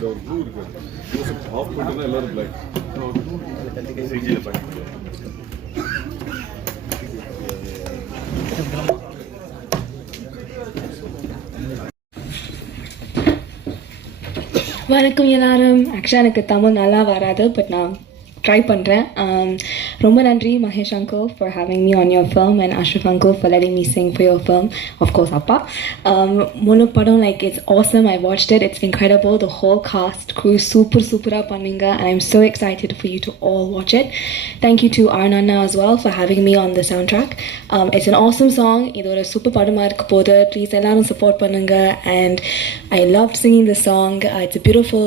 ஒரு ஒரு ப்ளூ இருக்கு. ஜோசப் ஆஃப் பண்ணிட்டு எல்லாரும் பிளாக் சிஜியில் பண்ணிட்டு வணக்கம் எல்லாரும். ஆக்சுவலாக எனக்கு தமிழ் நல்லா வராது பட் நான் ட்ரை பண்ணுறேன் ரொம்ப நன்றி Mahesh அங்கோ for having me on your film and Ashraf அங்கோ for letting me sing for your film of course அப்பா um, முழு படம் like it's awesome I watched it it's incredible the whole cast crew super சூப்பராக பண்ணீங்க and I'm so excited for you to all watch it thank you to Arnanna as well for having me on the soundtrack um, it's an awesome song இது ஒரு super படமாக இருக்க போது please எல்லாரும் support பண்ணுங்க and I loved singing the song uh, it's a beautiful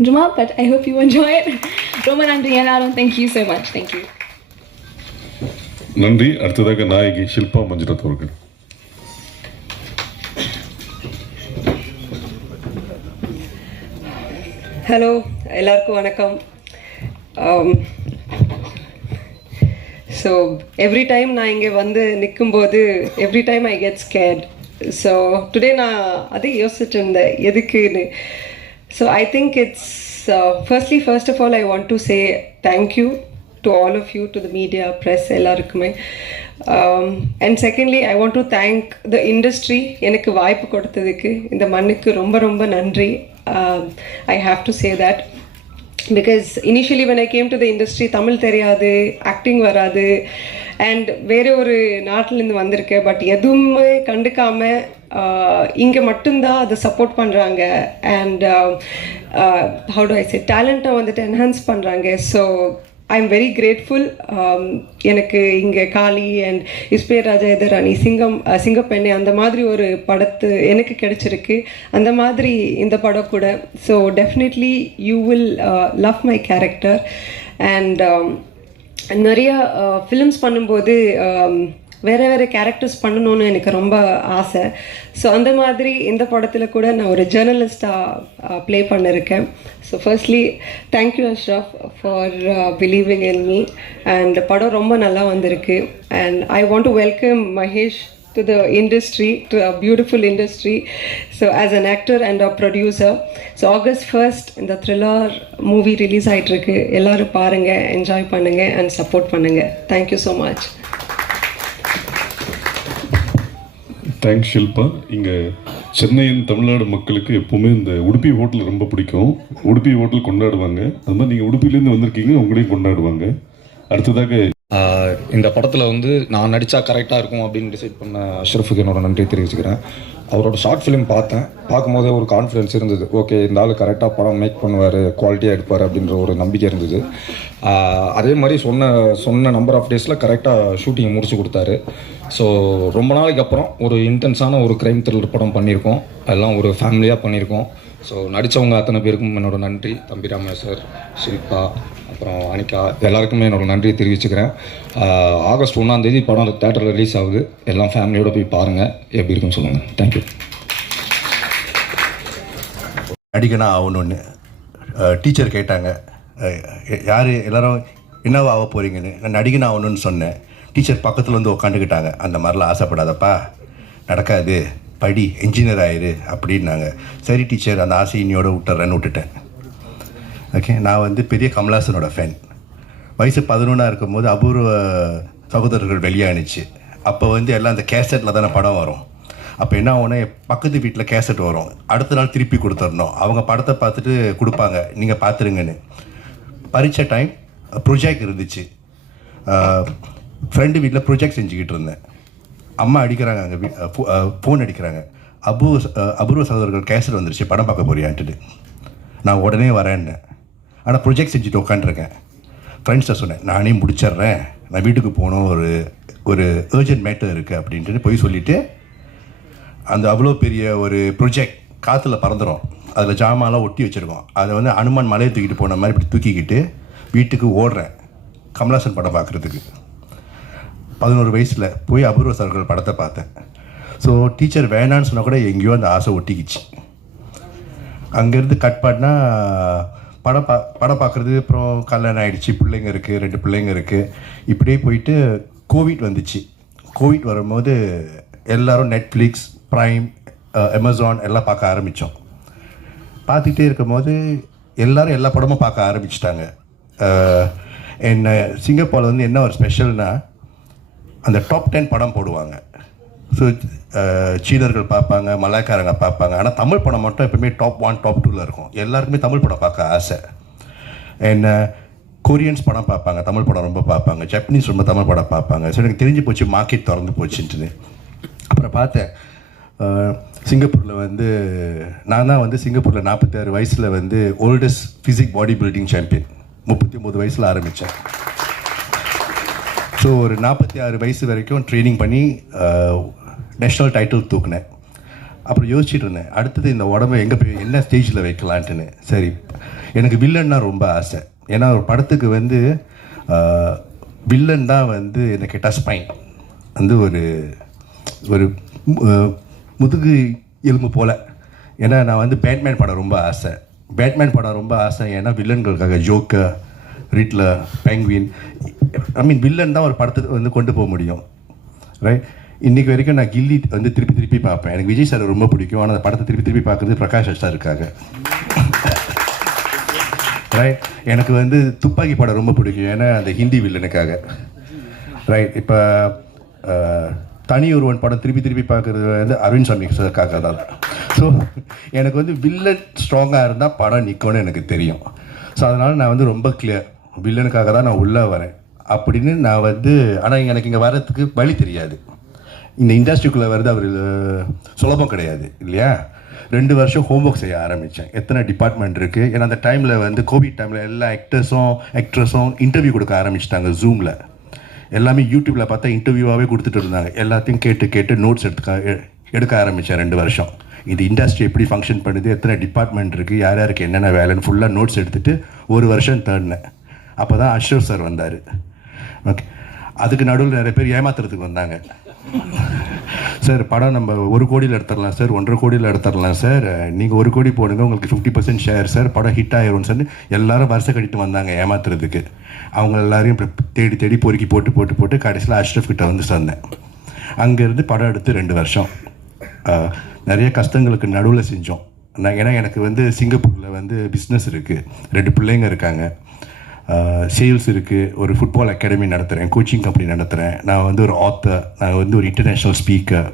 okay கொஞ்சமா but I hope you enjoy it ரொம்ப நன்றி எல்லாரும் தேங்க்யூ ஸோ மச் தேங்க்யூ நன்றி அடுத்ததாக நாயகி ஷில்பா மஞ்சுநாத் அவர்கள் ஹலோ எல்லாருக்கும் வணக்கம் Um, ஸோ எவ்ரி டைம் நான் இங்கே வந்து நிற்கும்போது every time I get scared so today நான் அதே யோசிச்சுட்டு இருந்தேன் எதுக்குன்னு so I think it's firstly first of all I want to say thank you to all of you to the media press எல்லாருக்குமே and secondly I want to thank the industry எனக்கு வாய்ப்பு கொடுத்ததுக்கு இந்த மண்ணுக்கு ரொம்ப ரொம்ப நன்றி I have to say that Because initially when I came to the industry Tamil தெரியாது ஆக்டிங் வராது. அண்ட் வேறு ஒரு நாட்டிலேருந்து வந்திருக்கேன் பட் எதுவுமே கண்டுக்காமல் இங்கே மட்டும்தான் அதை சப்போர்ட் பண்ணுறாங்க and how to I say டேலண்ட்டை வந்துட்டு என்ஹான்ஸ் பண்ணுறாங்க so I am very grateful எனக்கு இங்கே காளி அண்ட் இஸ்பேர் ராஜா எதிராணி சிங்கம் சிங்கப்பெண்ணை அந்த மாதிரி ஒரு படத்து எனக்கு கிடைச்சிருக்கு. அந்த மாதிரி இந்த படம் கூட. So definitely you will love my character and நிறையா ஃபிலிம்ஸ் பண்ணும்போது வேறு வேறு கேரக்டர்ஸ் பண்ணணும்னு எனக்கு ரொம்ப ஆசை. ஸோ அந்த மாதிரி இந்த படத்தில் கூட நான் ஒரு ஜேர்னலிஸ்டாக ப்ளே பண்ணியிருக்கேன் so firstly thank you Ashraf for believing in me and படம் ரொம்ப நல்லா வந்திருக்கு. And I want to welcome Mahesh to the industry, to a beautiful industry. So, as an actor and a producer, so August 1st, இந்த thriller movie release ஆகிட்டு இருக்கு எல்லாரும் பாருங்க enjoy பண்ணுங்க அண்ட் சப்போர்ட் பண்ணுங்க. Thank you so much thanks Shilpa இங்கே சென்னையின் தமிழ்நாடு மக்களுக்கு எப்போவுமே இந்த உடுப்பி ஹோட்டல் ரொம்ப பிடிக்கும். உடுப்பி ஹோட்டல் கொண்டாடுவாங்க. அது மாதிரி நீங்கள் உடுப்பிலேருந்து வந்திருக்கீங்க உங்களையும் கொண்டாடுவாங்க. அடுத்ததாக இந்த படத்தில் வந்து நான் நடித்தா கரெக்டாக இருக்கும் அப்படின்னு டிசைட் பண்ண அஷ்ரஃபுக்கு என்னோட நன்றி தெரிவிச்சுக்கிறேன். அவரோட ஷார்ட் ஃபிலிம் பார்த்தேன். பார்க்கும்போதே ஒரு கான்ஃபிடன்ஸ் இருந்தது. ஓகே இந்த ஆள் கரெக்டாக படம் மேக் பண்ணுவார் குவாலிட்டியாக எடுப்பார் அப்படின்ற ஒரு நம்பிக்கை இருந்தது. அதே மாதிரி சொன்ன சொன்ன நம்பர் ஆஃப் டேஸில் கரெக்டாக ஷூட்டிங் முடிச்சு கொடுத்தாரு. ஸோ ரொம்ப நாளைக்கு அப்புறம் ஒரு இன்டென்ஸான ஒரு க்ரைம் த்ரில்லர் படம் பண்ணியிருக்கோம். எல்லாம் ஒரு ஃபேமிலியாக பண்ணியிருக்கோம். ஸோ நடித்தவங்க அத்தனை பேருக்கும் என்னோட நன்றி. தம்பி ராமேஸ்வர் ஷில்பா அப்புறம் அனிகா எல்லாருக்குமே என்னோட நன்றியை தெரிவிச்சுக்கிறேன். ஆகஸ்ட் ஒன்றாந்தேதி படம் தேட்டரில் ரிலீஸ் ஆகுது. எல்லாம் ஃபேமிலியோடு போய் பாருங்கள் எப்படி இருக்குன்னு சொல்லுங்கள் தேங்க்யூ நடிகனா ஆகணும்னு டீச்சர் கேட்டாங்க. யார் எல்லாரும் என்னவா ஆக போகிறீங்கன்னு நான் நடிகனா ஆகணும்னு சொன்னேன். டீச்சர் பக்கத்தில் வந்து உட்காந்துக்கிட்டாங்க அந்த மாதிரிலாம் ஆசைப்படாதப்பா. நடக்காது. படி இன்ஜினியர் ஆயிரு அப்படின்னாங்க. சரி டீச்சர் அந்த ஆசை இனியோட விட்டுறேன்னு விட்டுட்டேன். ஓகே நான் வந்து பெரிய கமலாசனோட ஃபேன் வயசு பதினொன்றா இருக்கும்போது அபூர்வ சகோதரர்கள் வெளியானுச்சு. அப்போ வந்து எல்லாம் அந்த கேசட்டில் தானே படம் வரும். அப்போ என்ன ஆகும்னா பக்கத்து வீட்டில் கேசட் வரும். அடுத்த நாள் திருப்பி கொடுத்துடணும். அவங்க படத்தை பார்த்துட்டு கொடுப்பாங்க. நீங்கள் பார்த்துருங்கன்னு. பரீட்சை டைம் ப்ரொஜெக்ட் இருந்துச்சு. ஃப்ரெண்டு வீட்டில் ப்ரொஜெக்ட் செஞ்சுக்கிட்டு இருந்தேன். அம்மா அடிக்கிறாங்க அங்கே ஃபோன் அடிக்கிறாங்க. அபூ அபூர்வ சகோதரர்கள் கேசட் வந்துருச்சு. படம் பார்க்க போறியான்ட்டு நான் உடனே வரேன்னு ஆனால் ப்ரொஜெக்ட் செஞ்சுட்டு உட்காந்துருக்கேன் ஃப்ரெண்ட்ஸை சொன்னேன் நானே முடிச்சிடுறேன். நான் வீட்டுக்கு போகணும். ஒரு ஒரு ஏர்ஜென்ட் மேட்டர் இருக்குது அப்படின்ட்டு போய் சொல்லிவிட்டு அந்த அவ்வளோ பெரிய ஒரு ப்ரொஜெக்ட் காற்றுல பறந்துடும் அதில் ஜாமான்லாம் ஒட்டி வச்சுருக்கோம். அதை வந்து அனுமான் மலையை தூக்கிட்டு போன மாதிரி இப்படி தூக்கிக்கிட்டு வீட்டுக்கு ஓடுறேன் கமலாசன் படம் பார்க்குறதுக்கு. பதினோரு வயசில் போய் அபூர்வ சார்கள் படத்தை பார்த்தேன். ஸோ டீச்சர் வேணான்னு சொன்னால் கூட எங்கேயோ அந்த ஆசை ஒட்டிக்கிச்சு. அங்கேருந்து கட் பண்ணால் படம் பா படம் பார்க்குறது அப்புறம் கல்யாணம் ஆகிடுச்சி பிள்ளைங்க இருக்குது ரெண்டு பிள்ளைங்க இருக்குது இப்படியே போயிட்டு கோவிட் வந்துச்சு. கோவிட் வரும்போது எல்லோரும் நெட்ஃப்ளிக்ஸ் ப்ரைம் அமேசான் எல்லாம் பார்க்க ஆரம்பித்தோம் பார்த்துக்கிட்டே இருக்கும்போது எல்லோரும் எல்லா படமும் பார்க்க ஆரம்பிச்சிட்டாங்க. என்ன சிங்கப்பூரில் வந்து என்ன ஒரு ஸ்பெஷல்னால் அந்த டாப் டென் படம் போடுவாங்க. ஸோ uh, சீனர்கள் பார்ப்பாங்க மலாய்க்காரங்க பார்ப்பாங்க. ஆனால் தமிழ் படம் மட்டும் எப்பவுமே டாப் ஒன் டாப் டூவில் இருக்கும். எல்லாருக்குமே தமிழ் படம் பார்க்க ஆசை. என்ன uh, கொரியன்ஸ் படம் பார்ப்பாங்க தமிழ் படம் ரொம்ப பார்ப்பாங்க. ஜப்பனீஸ் ரொம்ப தமிழ் படம் பார்ப்பாங்க. ஸோ எனக்கு தெரிஞ்சு போச்சு மார்க்கெட் திறந்து போச்சுன்ட்டு அப்புறம் பார்த்தேன் uh, சிங்கப்பூரில் வந்து நான் தான் வந்து சிங்கப்பூரில் நாற்பத்தாறு வயசில் வந்து oldest physique body building champion முப்பத்தி ஒம்பது வயசில் ஆரம்பித்தேன் ஸோ ஒரு நாற்பத்தி ஆறு வயசு வரைக்கும் ட்ரைனிங் பண்ணி நேஷ்னல் டைட்டில் தூக்குனேன். அப்புறம் யோசிச்சுட்டு இருந்தேன் அடுத்தது இந்த உடம்பை எங்கே போய் என்ன ஸ்டேஜில் வைக்கலான்ட்டுன்னு. சரி எனக்கு வில்லன்னா ரொம்ப ஆசை. ஏன்னா ஒரு படத்துக்கு வந்து வில்லன் தான் வந்து என்ன கேட்டால் ஸ்பைன் வந்து ஒரு ஒரு மு- முதுகு எலும்பு போல். ஏன்னா நான் வந்து பேட்மேன் படம் ரொம்ப ஆசை. பேட்மேன் படம் ரொம்ப ஆசை ஏன்னா வில்லன்களுக்காக Joker Riddler Penguin I mean villain தான் ஒரு படத்துக்கு வந்து கொண்டு போக முடியும். ரைட் இன்னைக்கு வரைக்கும் நான் கில்லி வந்து திருப்பி திருப்பி பார்ப்பேன். எனக்கு விஜய் சார் ரொம்ப பிடிக்கும். ஆனால் அந்த படத்தை திருப்பி திருப்பி பார்க்குறது பிரகாஷ் சார் இருக்காங்க. ரைட் எனக்கு வந்து துப்பாக்கி படம் ரொம்ப பிடிக்கும். ஏன்னா அந்த ஹிந்தி வில்லனுக்காக. ரைட் இப்போ தனி ஒருவன் படம் திருப்பி திருப்பி பார்க்குறது வந்து அரவிந்த் சாமி சார்க்காக தான். ஸோ எனக்கு வந்து வில்லன் ஸ்ட்ராங்காக இருந்தால் படம் நிற்கும்னு எனக்கு தெரியும். ஸோ அதனால் நான் வந்து ரொம்ப கிளியர் வில்லனுக்காக தான் நான் உள்ளே வரேன். அப்படின்னு நான் வந்து ஆனால் எனக்கு இங்கே வர்றதுக்கு வழி தெரியாது. இந்த இண்டஸ்ட்ரிக்குள்ளே வர்றது அவர் சுலபம் கிடையாது இல்லையா? ரெண்டு வருஷம் ஹோம்ஒர்க் செய்ய ஆரம்பித்தேன் எத்தனை டிபார்ட்மெண்ட் இருக்குது ஏன்னா அந்த டைமில் வந்து கோவிட் டைமில் எல்லா ஆக்டர்ஸும் ஆக்ட்ரஸும் இன்டர்வியூ கொடுக்க ஆரம்பிச்சிட்டாங்க ஜூமில் எல்லாமே யூடியூப்பில் பார்த்தா இன்டர்வியூவாகவே கொடுத்துட்டு இருந்தாங்க. எல்லாத்தையும் கேட்டு கேட்டு நோட்ஸ் எடுத்துக்க எடுக்க ஆரம்பித்தேன் ரெண்டு வருஷம். இந்த இண்டஸ்ட்ரி எப்படி ஃபங்க்ஷன் பண்ணுது? எத்தனை டிபார்ட்மெண்ட் இருக்குது யார் யாருக்கு என்னென்ன வேலைன்னு ஃபுல்லாக நோட்ஸ் எடுத்துகிட்டு ஒரு வருஷம் தேடினேன். அப்போ தான் அஷ்ரப் சார் வந்தார். ஓகே அதுக்கு நடுவில் நிறைய பேர் ஏமாத்துறதுக்கு வந்தாங்க. சார் படம் நம்ம ஒரு கோடியில் எடுத்துடலாம் சார் ஒன்றரை கோடியில் எடுத்துடலாம் சார். நீங்கள் ஒரு கோடி போடுங்க உங்களுக்கு ஃபிஃப்டி பர்சன்ட் ஷேர் சார். படம் ஹிட் ஆயிரும் சார் எல்லாரும் வருஷம் கட்டிட்டு வந்தாங்க ஏமாத்துறதுக்கு. அவங்க எல்லாரையும் தேடி தேடி பொறுக்கி போட்டு போட்டு போட்டு கடைசியில் அஷ்ரஃப் கிட்ட வந்து சேர்ந்தேன் அங்கேருந்து படம் எடுத்து ரெண்டு வருஷம். நிறைய கஷ்டங்களுக்கு நடுவில் செஞ்சோம். நான் ஏன்னா எனக்கு வந்து சிங்கப்பூரில் வந்து பிஸ்னஸ் இருக்குது ரெண்டு பிள்ளைங்க இருக்காங்க. சேல்ஸ் இருக்குது ஒரு ஃபுட்பால் அகாடமி நடத்துகிறேன் கோச்சிங் கம்பெனி நடத்துகிறேன் நான் வந்து ஒரு ஆத்தர் நான் வந்து ஒரு இன்டர்நேஷ்னல் ஸ்பீக்கர்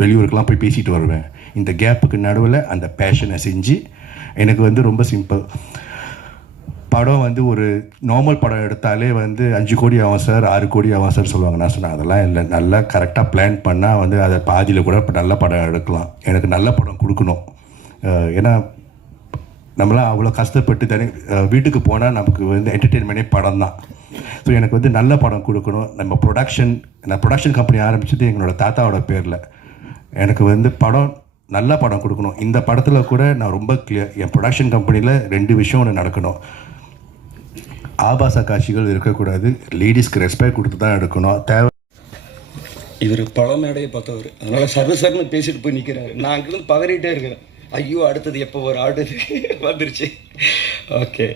வெளியூருக்கெலாம் போய் பேசிட்டு வருவேன். இந்த கேப்புக்கு நடுவில் அந்த பேஷனை செஞ்சு எனக்கு வந்து ரொம்ப சிம்பிள் படம் வந்து ஒரு நார்மல் படம் எடுத்தாலே வந்து அஞ்சு கோடி ஆகும் சார் ஆறு கோடி ஆகும் சார் சொல்லுவாங்க. நான் சொன்னேன் அதெல்லாம் இல்லை. நல்லா கரெக்டாக பிளான் பண்ணால் வந்து அதை பாதியில் கூட இப்போ நல்ல படம் எடுக்கலாம். எனக்கு நல்ல படம் கொடுக்கணும். ஏன்னா நம்மளாம் அவ்வளோ கஷ்டப்பட்டு தனி வீட்டுக்கு போனால் நமக்கு வந்து என்டர்டெயின்மெண்ட்டே படம் தான் ஸோ எனக்கு வந்து நல்ல படம் கொடுக்கணும். நம்ம ப்ரொடக்ஷன் நான் ப்ரொடக்ஷன் கம்பெனி ஆரம்பித்தது எங்களோட தாத்தாவோட பேரில். எனக்கு வந்து படம் நல்ல படம் கொடுக்கணும். இந்த படத்தில் கூட நான் ரொம்ப கிளியர் என் ப்ரொடக்ஷன் கம்பெனியில் ரெண்டு விஷயம் ஒன்று நடக்கணும். ஆபாச காட்சிகள் இருக்கக்கூடாது. லேடிஸ்க்கு ரெஸ்பெக்ட் கொடுத்து தான் எடுக்கணும். தேவை இவர் பல மேடையை பார்த்தவர். அதனால் சர்வ சர்னு பேசிட்டு போய் நிற்கிறாரு நான் அங்கிருந்து பதறிட்டே இருக்கிறேன். ஐயோ அடுத்தது எப்போ ஒரு அடுத்து வந்துருச்சு? ஓகே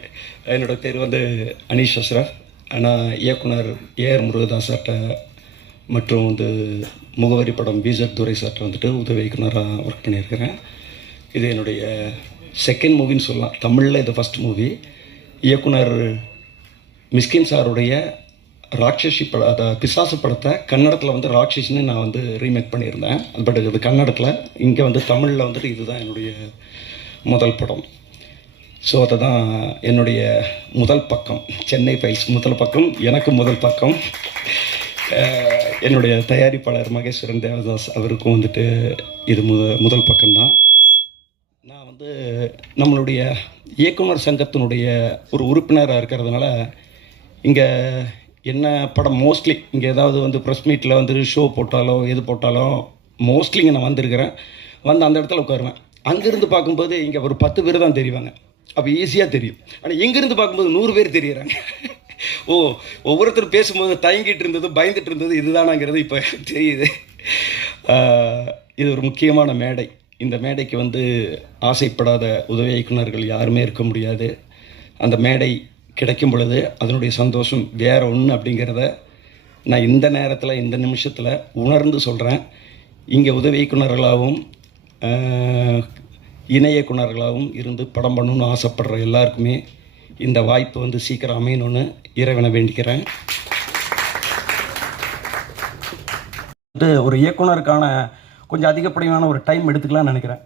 என்னோட பேர் வந்து அனீஷ் அஷ்ரஃப் ஆனால் இயக்குனர் ஏஆர் முருகதாஸ் சார்ட்ட மற்றும் வந்து முகவரி படம் விஜர் துரை சார்ட்ட வந்துட்டு உதவி இயக்குனராக ஒர்க் பண்ணியிருக்கிறேன். இது என்னுடைய செகண்ட் மூவின்னு சொல்லலாம். தமிழில் இது ஃபஸ்ட் மூவி இயக்குனர் மிஸ்கின் சாருடைய ராட்சசி பட அதை பிசாசு படத்தை கன்னடத்தில் வந்து ராட்சசின்னு நான் வந்து ரீமேக் பண்ணியிருந்தேன். பட் இது கன்னடத்தில் இங்கே வந்து தமிழில் வந்துட்டு இதுதான் என்னுடைய முதல் படம். ஸோ அதை தான் என்னுடைய முதல் பக்கம். சென்னை ஃபைல்ஸ் முதல் பக்கம் எனக்கு முதல் பக்கம். என்னுடைய தயாரிப்பாளர் மகேஸ்வரன் தேவதாஸ் அவருக்கும் வந்துட்டு இது முத முதல் பக்கம்தான். நான் வந்து நம்மளுடைய இயக்குனர் சங்கத்தினுடைய ஒரு உறுப்பினராக இருக்கிறதுனால இங்கே என்ன படம்? மோஸ்ட்லி இங்கே ஏதாவது வந்து ப்ரெஸ் மீட்டில் வந்து ஷோ போட்டாலோ எது போட்டாலோ மோஸ்ட்லி இங்கே நான் வந்திருக்கிறேன். வந்து அந்த இடத்துல உட்காருவேன். அங்கேருந்து பார்க்கும்போது இங்கே ஒரு பத்து பேர் தான் தெரிவாங்க. அப்போ ஈஸியாக தெரியும். ஆனால் இங்கேருந்து பார்க்கும்போது நூறு பேர் தெரியுறாங்க. ஓ ஒவ்வொருத்தர் பேசும்போது தயங்கிட்டு இருந்தது பயந்துட்டு இருந்தது இதுதானாங்கிறது இப்போ தெரியுது. இது ஒரு முக்கியமான மேடை. இந்த மேடைக்கு வந்து ஆசைப்படாத உதவி இயக்குனர்கள் யாருமே இருக்க முடியாது. அந்த மேடை கிடைக்கும் பொழுது அதனுடைய சந்தோஷம் வேற ஒன்று அப்படிங்கிறத நான் இந்த நேரத்தில் இந்த நிமிஷத்தில் உணர்ந்து சொல்கிறேன் இங்கே உதவி இயக்குனர்களாகவும் இணை இயக்குனர்களாகவும் இருந்து படம் பண்ணணும்னு ஆசைப்படுற எல்லாருக்குமே இந்த வாய்ப்பு வந்து சீக்கிரம் அமையணும்னு இறைவனை வேண்டிக்கிறேன். வந்துட்டு ஒரு இயக்குனருக்கான கொஞ்சம் அதிகப்படியான ஒரு டைம் எடுத்துக்கலாம்னு நினைக்கிறேன்.